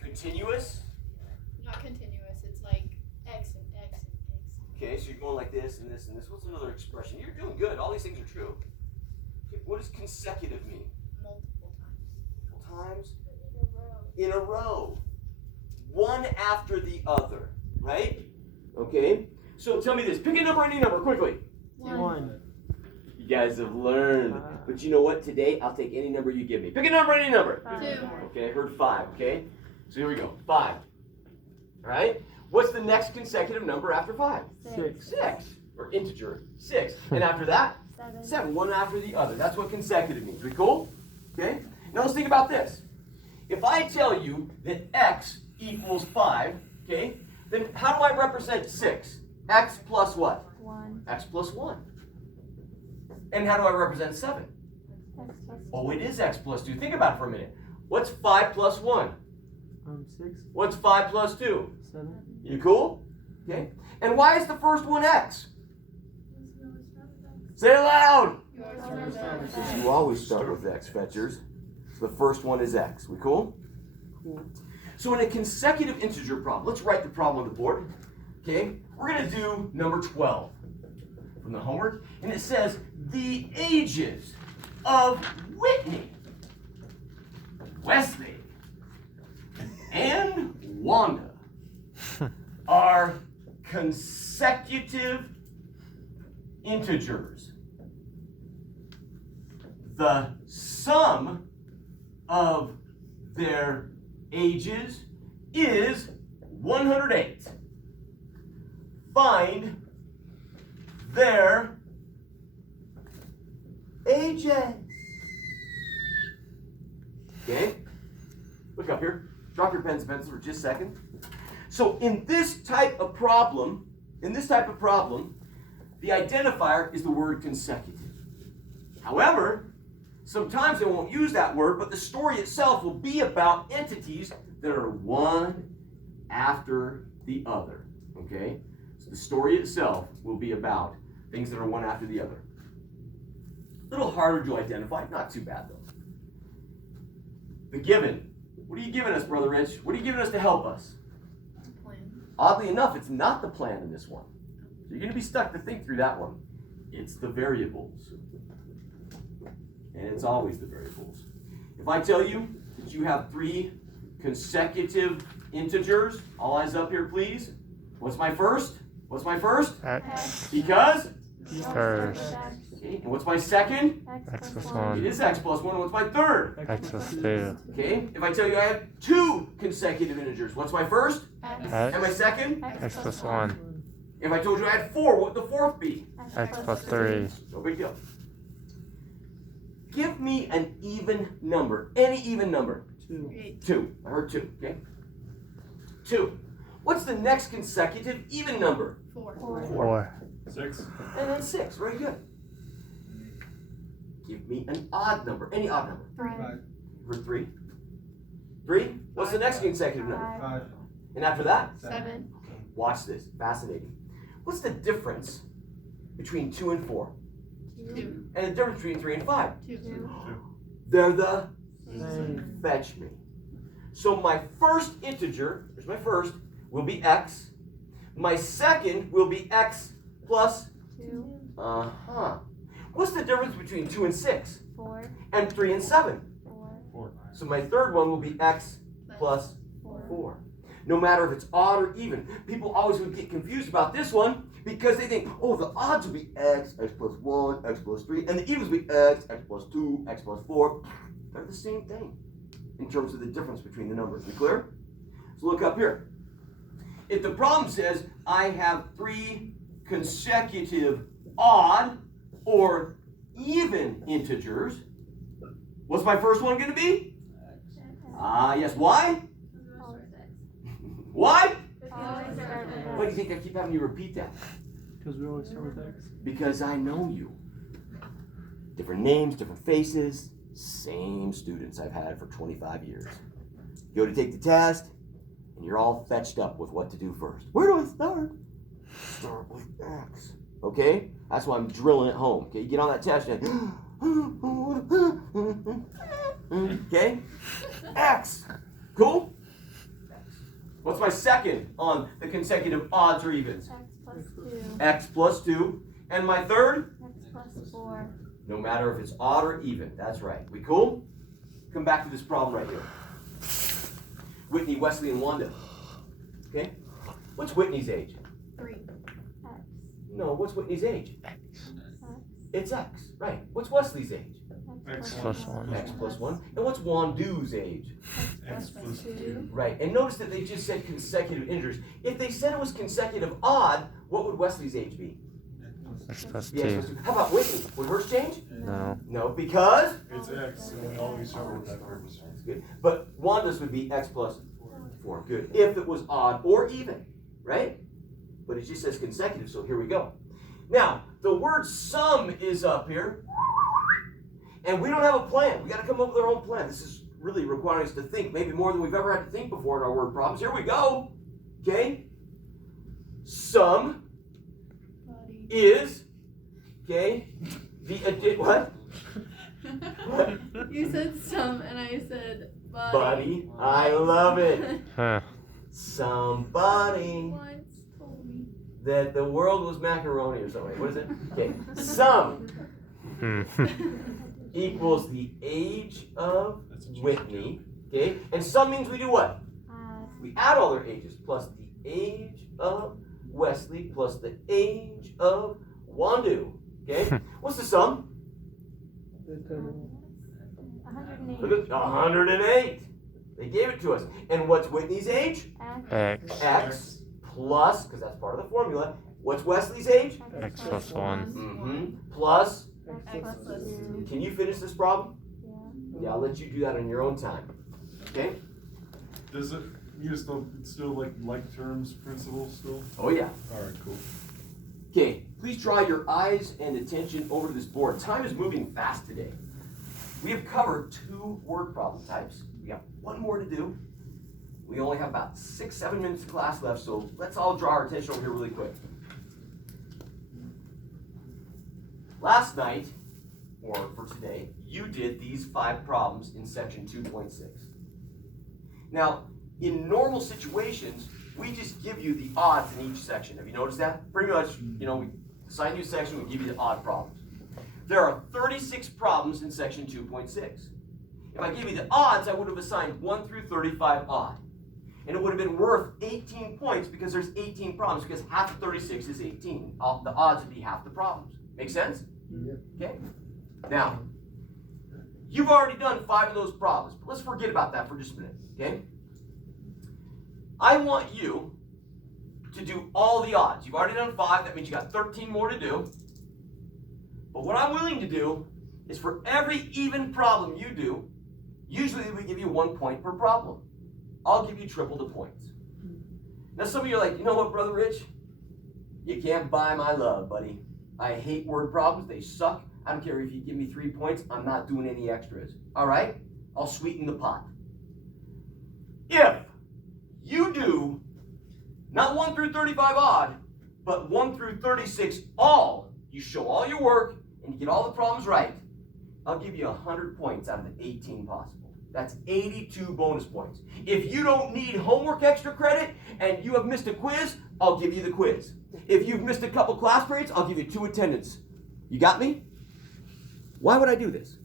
Continuous? Not continuous. It's like X and X and X. Okay, so you're going like this and this and this. What's another expression? You're doing good. All these things are true. Okay, what does consecutive mean? Multiple times. Multiple times? In a row. One after the other, right? Okay. So tell me this. Pick a number, any number, quickly. One. You guys have learned. But you know what? Today, I'll take any number you give me. Pick a number, any number. 2. Okay, I heard 5, okay? So here we go. 5. All right? What's the next consecutive number after 5? 6. 6. Or integer. 6. And after that? 7. One after the other. That's what consecutive means. We cool? Okay? Now let's think about this. If I tell you that x equals 5, okay, then how do I represent 6? X plus what? 1. X plus 1. And how do I represent 7? Oh, it is x plus 2. Think about it for a minute. What's 5 plus 1? 6. What's 5 plus 2? 7. You cool? Okay. And why is the first one x? Say it loud! You always start with x, fetchers. So the first one is x. We cool? Cool. So in a consecutive integer problem, let's write the problem on the board. Okay? We're going to do number 12 from the homework. And it says, the ages of Whitney, Wesley, and Wanda are consecutive integers. The sum of their ages is 108. Find their ages. Okay? Look up here. Drop your pens and pencils for just a second. So in this type of problem, the identifier is the word consecutive. However, sometimes they won't use that word, but the story itself will be about entities that are one after the other. Okay? So the story itself will be about things that are one after the other. A little harder to identify, not too bad though. The given. What are you giving us, Brother Rich? What are you giving us to help us? Plan. Oddly enough, it's not the plan in this one. So you're going to be stuck to think through that one. It's the variables. And it's always the variables. If I tell you that you have 3 consecutive integers, all eyes up here, please. What's my first? What's my first? X Because? first. Okay, and what's my second? X plus It 1. is x plus 1. What's my third? X plus 2. Okay, if I tell you I have 2 consecutive integers, what's my first? And my X. second? X plus 1. If I told you I had 4, what would the fourth be? X plus 3. No big deal. Give me an even number. Any even number. 2. 2. I heard 2, okay? 2. What's the next consecutive even number? 4. 4. 6. And then 6. Very good. Give me an odd number. Any odd number. 3. Heard 3. 3? What's the next consecutive number? 5. And after that? 7. Watch this. Fascinating. What's the difference between 2 and 4? 2. And the difference between 3 and 5? 2. They're the Same. fetch me. So my first integer, here's my first, will be x. My second will be x plus 2. What's the difference between 2 and 6? 4. And 3 and 7? 4. So my third one will be x plus 4. No matter if it's odd or even. People always would get confused about this one because they think, oh, the odds will be x, x plus 1, x plus 3, and the evens will be x, x plus 2, x plus 4. They're the same thing in terms of the difference between the numbers. We clear? So look up here. If the problem says I have 3 consecutive odd or even integers, what's my first one going to be? Yes. Why? Why? Why do you think I keep having you repeat that? Because we always start with X. Because I know you. Different names, different faces, same students I've had for 25 years. Go to take the test, and you're all fetched up with what to do first. Where do I start? Start with X. Okay? That's why I'm drilling it home. Okay, you get on that test and okay? X. Cool? What's my second on the consecutive odds or evens? X plus 2. X plus 2. And my third? X plus 4. No matter if it's odd or even. That's right. We cool? Come back to this problem right here. Whitney, Wesley, and Wanda. Okay? What's Whitney's age? 3. X. No, what's Whitney's age? X. It's X. Right. What's Wesley's age? X Plus 1. X plus 1. And what's Wandu's age? X plus 2. Right. And notice that they just said consecutive integers. If they said it was consecutive odd, what would Wesley's age be? X plus Yeah, 2. how about Whitney? Would hers change? No. No, because? It's X, and we always start with that purpose. That's good. But Wanda's would be X plus 4. Good. If it was odd or even, right? But it just says consecutive, so here we go. Now, the word sum is up here. And we don't have a plan. We got to come up with our own plan. This is really requiring us to think, maybe more than we've ever had to think before in our word problems. Here we go. Okay? Sum Buddy. is, okay, what? You said some and I said buddy. Buddy. I love it. Huh. Somebody Once told me. that the world was macaroni or something. What is it? Okay. Sum equals the age of Whitney. Okay? And sum means we do what? We add all their ages plus the age of Wesley plus the age of Wandu. Okay? What's the sum? 108. Look at 108. They gave it to us. And what's Whitney's age? X. X plus, because that's part of the formula. What's Wesley's age? X plus 1. Plus. X plus 2. Can you finish this problem? Yeah. Yeah, I'll let you do that on your own time. Okay? Does it, you still like terms principle still? Oh, yeah. Alright, cool. Okay, please draw your eyes and attention over to this board. Time is moving fast today. We have covered 2 word problem types. We got 1 more to do. We only have about 6-7 minutes of class left, so let's all draw our attention over here really quick. Last night, or for today, you did these 5 problems in section 2.6. Now, in normal situations, we just give you the odds in each section. Have you noticed that? Pretty much, we assign you a section, we give you the odd problems. There are 36 problems in section 2.6. If I gave you the odds, I would have assigned 1 through 35 odd. And it would have been worth 18 points because there's 18 problems, because half of 36 is 18. The odds would be half the problems. Make sense? Yep. Okay? Now, you've already done 5 of those problems, but let's forget about that for just a minute, okay? I want you to do all the odds. You've already done 5, that means you got 13 more to do. But what I'm willing to do is for every even problem you do, usually we give you 1 point per problem. I'll give you triple the points. Now some of you are like, you know what, Brother Rich? You can't buy my love, buddy. I hate word problems, they suck. I don't care if you give me 3 points, I'm not doing any extras. All right? I'll sweeten the pot. if you do not 1 through 35 odd, but 1 through 36 all, you show all your work and you get all the problems right, I'll give you 100 points out of the 18 possible. That's 82 bonus points. If you don't need homework extra credit and you have missed a quiz, I'll give you the quiz. If you've missed a couple class periods, I'll give you 2 attendance. You got me? Why would I do this?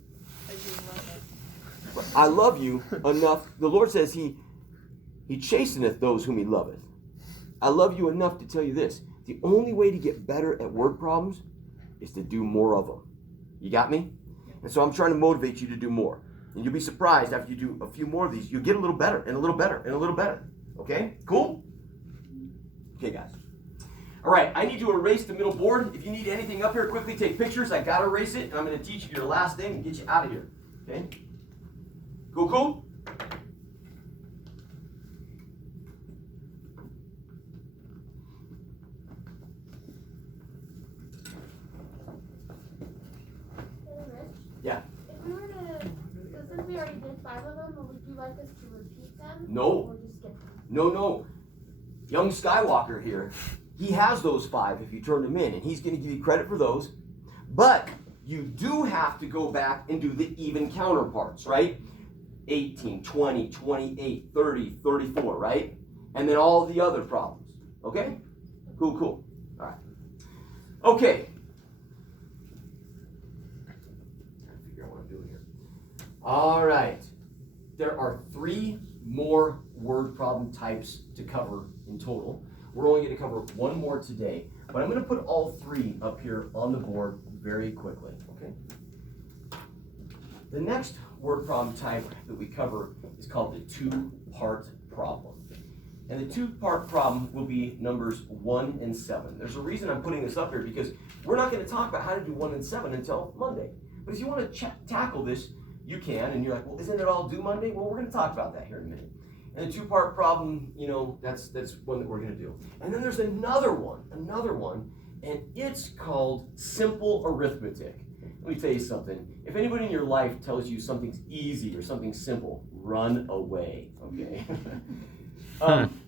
I love you enough. The Lord says he chasteneth those whom he loveth. I love you enough to tell you this. The only way to get better at word problems is to do more of them. You got me? And so I'm trying to motivate you to do more. And you'll be surprised after you do a few more of these, you'll get a little better and a little better and a little better. Okay? Cool? Okay, guys. All right, I need to erase the middle board. If you need anything up here, quickly take pictures. I got to erase it, and I'm going to teach you your last thing and get you out of here. Okay? Cool, cool? Yeah. If we were to, so since we already did 5 of them, would you like us to repeat them? No. Or just skip them? No. Young Skywalker here, he has those 5 if you turn them in, and he's going to give you credit for those. But you do have to go back and do the even counterparts, right? 18, 20, 28, 30, 34, right? And then all the other problems. Okay? Cool. All right. Okay. Trying to figure out what I'm doing here. All right. There are 3 more word problem types to cover in total. We're only going to cover 1 more today, but I'm going to put all 3 up here on the board very quickly, okay? The next word problem type that we cover is called the 2-part problem. And the 2-part problem will be numbers 1 and 7. There's a reason I'm putting this up here because we're not going to talk about how to do 1 and 7 until Monday. But if you want to tackle this, you can, and you're like, well, isn't it all due Monday? Well, we're going to talk about that here in a minute. And the 2-part problem, that's one that we're going to do. And then there's another one, and it's called simple arithmetic. Let me tell you something. If anybody in your life tells you something's easy or something's simple, run away, okay?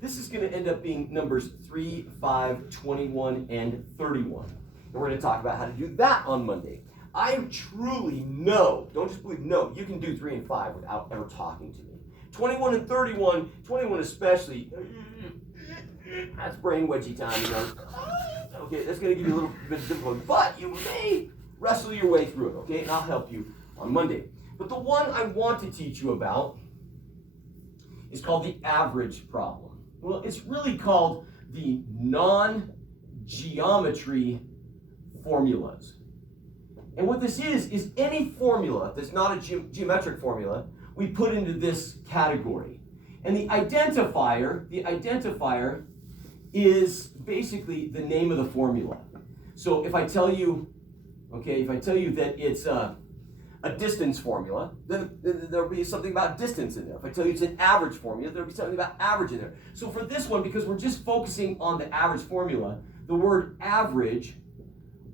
This is going to end up being numbers 3, 5, 21, and 31. And we're going to talk about how to do that on Monday. I truly know, don't just believe, no, you can do 3 and 5 without ever talking to me. 21 and 31, 21 especially, that's brain wedgie time, Okay, that's going to give you a little bit of difficulty, but you may wrestle your way through it, okay? And I'll help you on Monday. But the one I want to teach you about is called the average problem. Well, it's really called the non-geometry formulas. And what this is any formula that's not a geometric formula, we put into this category. And the identifier is basically the name of the formula. So if I tell you that it's a distance formula, then there'll be something about distance in there. If I tell you it's an average formula, there'll be something about average in there. So for this one, because we're just focusing on the average formula, the word average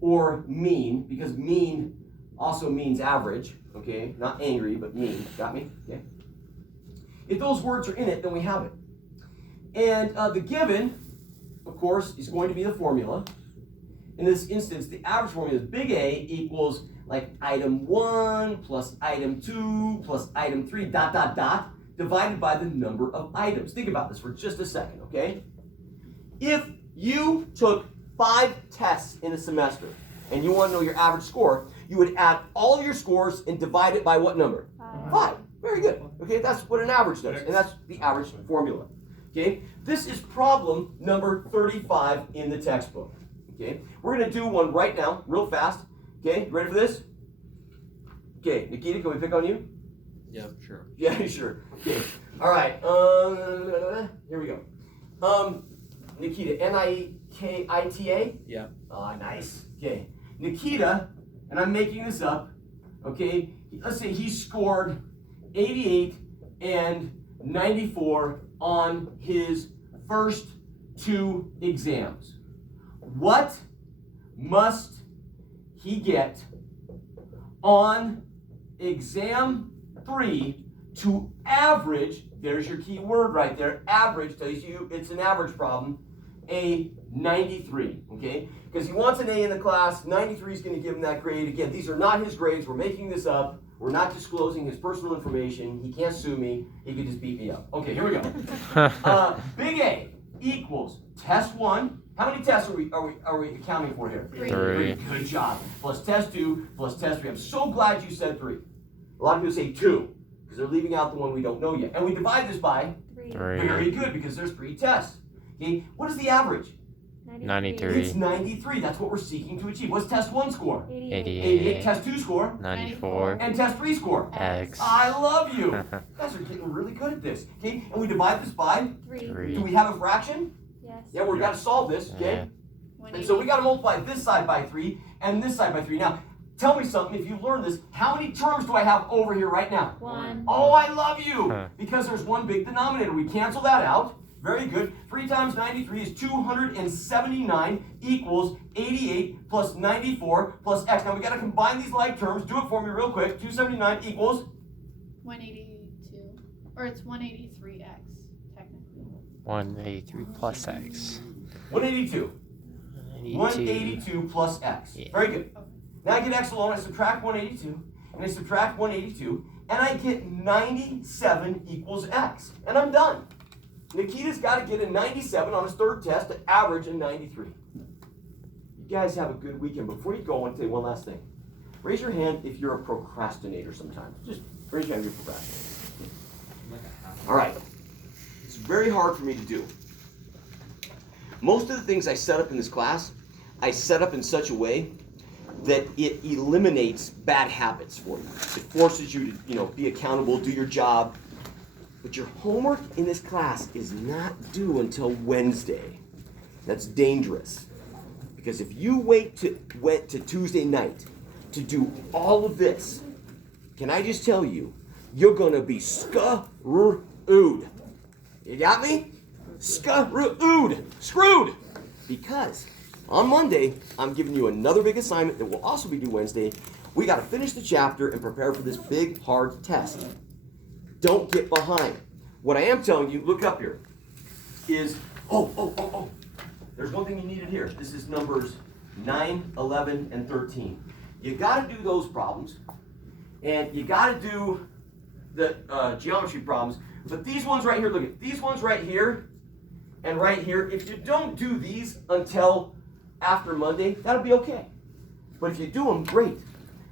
or mean, because mean also means average, okay? Not angry, but mean. Got me? Okay. If those words are in it, then we have it. And the given, of course, is going to be the formula. In this instance, the average formula is big A equals like item 1 plus item 2 plus item 3, ... divided by the number of items. Think about this for just a second, okay? If you took 5 tests in a semester and you want to know your average score, you would add all your scores and divide it by what number? 5. Very good. Okay, that's what an average does, and that's the average formula. Okay, this is problem number 35 in the textbook. Okay, we're going to do one right now, real fast. Okay, you ready for this? Okay, Nikita, can we pick on you? Yeah, sure. Yeah, sure. Okay, all right. Here we go. Nikita, Nikita? Yeah. Ah, nice. Okay, Nikita, and I'm making this up. Okay, let's say he scored 88 and 94 on his first 2 exams. What must he get on exam 3 to average, there's your key word right there, average tells you it's an average problem, a 93, okay? Because he wants an A in the class, 93 is going to give him that grade. Again, these are not his grades, we're making this up, we're not disclosing his personal information, he can't sue me, he could just beat me up. Okay, here we go. Big A equals test 1. How many tests are we accounting for here? 3. Good job. Plus test 2, plus test 3. I'm so glad you said 3. A lot of people say 2, because they're leaving out the one we don't know yet. And we divide this by 3. very good, because there's 3 tests. Okay, what is the average? 93. It's 93. That's what we're seeking to achieve. What's test 1 score? 88. Test 2 score? 94. And test 3 score? X. I love you. You guys are getting really good at this. Okay, and we divide this by? 3. Do we have a fraction? Yes. Yeah, we've got to solve this, okay? And so we got to multiply this side by 3 and this side by 3. Now, tell me something, if you learned this, how many terms do I have over here right now? 1. Oh, I love you! Because there's one big denominator. We cancel that out. Very good. 3 times 93 is 279 equals 88 plus 94 plus x. Now we got to combine these like terms. Do it for me real quick. 279 equals 182. Or it's 183x, technically. 183 plus X. 182. 182 plus x. Yeah. Very good. Now I get x alone. I subtract 182. And I subtract 182. And I get 97 equals x. And I'm done. Nikita's got to get a 97 on his third test to average a 93. You guys have a good weekend. Before you go, I want to tell you one last thing. Raise your hand if you're a procrastinator sometimes. Just raise your hand if you're procrastinating. All right. It's very hard for me to do. Most of the things I set up in this class, I set up in such a way that it eliminates bad habits for you. It forces you to, be accountable, do your job. But your homework in this class is not due until Wednesday. That's dangerous. Because if you wait to Tuesday night to do all of this, can I just tell you, you're going to be screwed. You got me? Screwed. Because on Monday, I'm giving you another big assignment that will also be due Wednesday. We got to finish the chapter and prepare for this big, hard test. Don't get behind. What I am telling you, look up here, is, there's one thing you needed here. This is numbers 9, 11, and 13. You got to do those problems, and you got to do the geometry problems. But these ones right here, look at these ones right here and right here. If you don't do these until after Monday, that'll be okay. But if you do them, great.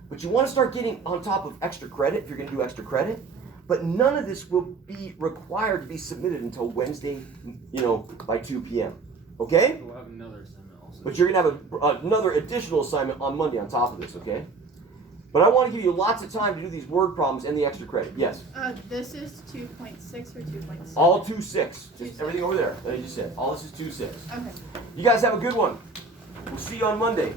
But you want to start getting on top of extra credit if you're going to do extra credit. But none of this will be required to be submitted until Wednesday, by 2 p.m. Okay? We'll have another assignment also. But you're going to have another additional assignment on Monday on top of this, okay? But I want to give you lots of time to do these word problems and the extra credit. Yes? This is 2.6 or 2.7? All 2.6. Just everything over there that I just said. All this is 2.6. Okay. You guys have a good one. We'll see you on Monday.